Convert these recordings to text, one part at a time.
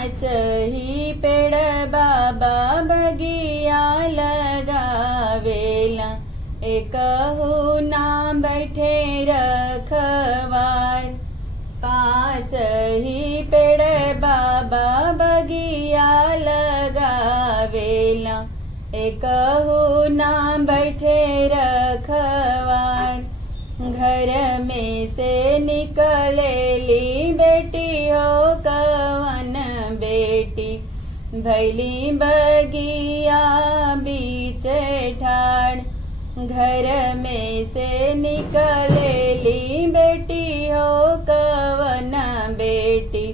पाँच ही पेड़ बाबा बगिया लगावेला, एकहु ना बैठे रखवार। पाँच ही पेड़ बाबा बगिया लगावेला, एकहु ना बैठे रखवार। घर में से निकलेली बेटी हो कवन बेटी, भैली बगिया बीच ठाड़। घर में से निकलेली बेटी हो कवन बेटी,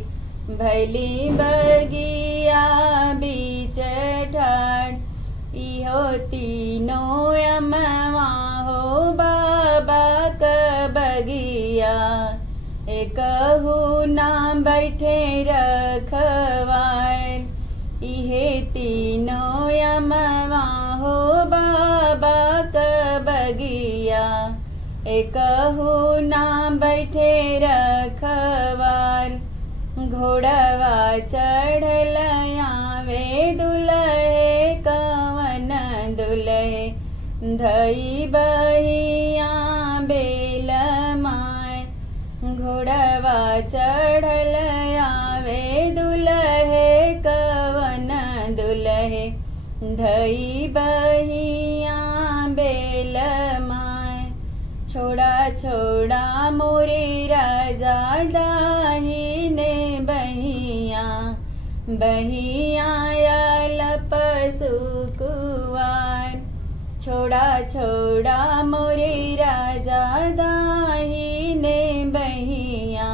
भैली बगिया बीच ठाड़। इहो तीनों अमवा हो बाबा क बगिया, एकहु ना बैठे रखवार। इहे तीनों अमवा हो बाबा क बगिया, एकहु ना बैठे रखवार। घोड़वा चढ़ल आवे दुल्हे कवन दुल्हे, धई बहिया बेल माय। घोड़वा चढ़ल आवे दुल्हे कवन दुल्हे, धई बहिया बेल माय। छोड़ा छोड़ा मोरे राजा दाहिने बहिया, बहिया आयल पशुकुवार। छोड़ा छोड़ा मोरे राजा दाहिने बहिया,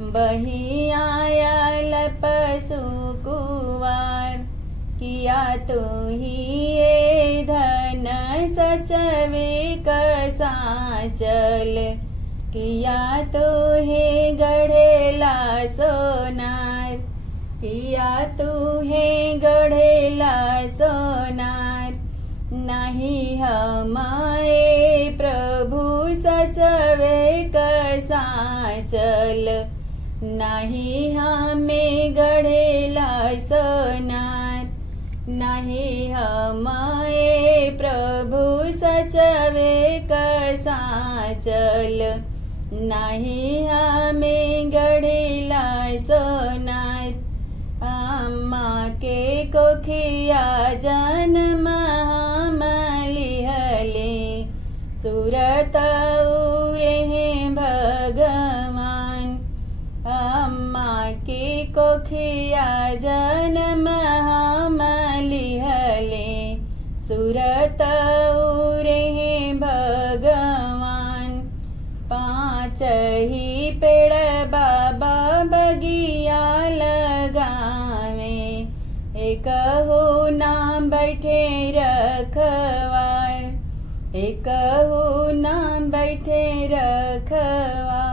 बहिया आयल पशुकुवार। किया तू ही ये धन सचवे कसा चल, किया तो हे गढ़ेला सोनार। किया तू हे गढ़ेला सोनार, नहीं हमारे प्रभु सचवे कसा चल, नहीं हमें गढ़ेला सोनार। नहीं हमारे प्रभु सचवे कसा चल, नहीं हमें गढ़ेला सोनार। अम्मा के कोखिया जन्म हम लिहले, सूरत उरे भगवान। अम्मा के कोखिया जन्म हम लिहले, सूरत उरे भगवान। पाँच ही पेड़ बाबा बगिया लगावे, एकहु ना बैठे रखवार, एकहु ना बैठे रखवार।